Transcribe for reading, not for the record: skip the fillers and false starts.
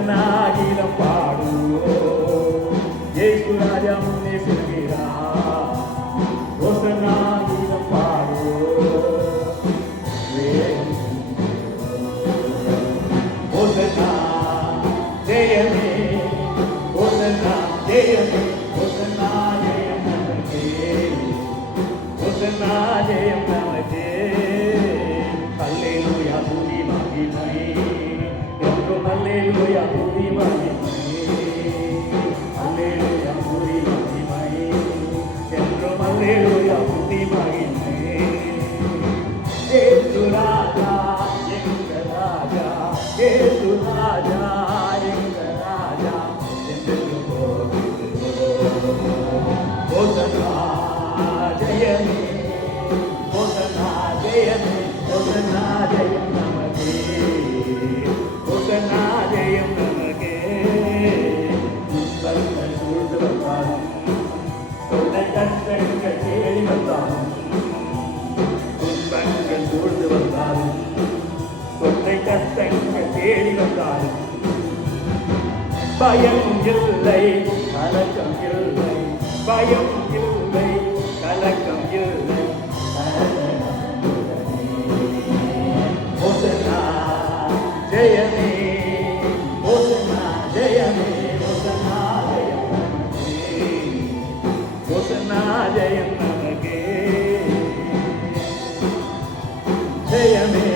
ஓசன்னா கீதம் பாடுவோம், இயேசு ராஜா முன்னே செல்கிறார். ஓசன்னா கீதம் பாடுவோம், ஓசன்னா ஜெயமே, ஓசன்னா ஜெயமே, ஓசன்னா ஜெயம் நமக்கே, ஓசன்னா ஜெயம் நமக்கே. அல்லேலூயா துதி மகிமை, என்றும் அல்லேலூயா துதி மகிமை, அல்லேலூயா துதி மகிமை, என்றும் அல்லேலூயா துதி மகிமை. இயேசு ராஜா எங்கள் ராஜா, இயேசு ராஜா எங்கள் ராஜா, என்றென்றும் ஓசன்னா ஜெயமே, ஓசன்னா ஜெயமே, ஓசன்னா ஜெயம் நமக்கே, ஓசன்னா ஜெயம் நமக்கே. துன்பங்கள் சூழ்ந்து வந்தாலும், தொல்லை கஷ்டங்கள் தேடி வந்தாலும், துன்பங்கள் சூழ்ந்து வந்தாலும், தொல்லை கஷ்டங்கள் தேடி வந்தாலும், பயம் இல்லை கலக்கம் இல்லை, பயம் இல்லை கலக்கம் இல்லை. ஓசன்னா ஜெயமே, ஓசன்னா ஜெயமே, ஓசன்னா ஜெயம் நமக்கே, ஓசன்னா ஜெயம் நமக்கே. ஜெயமே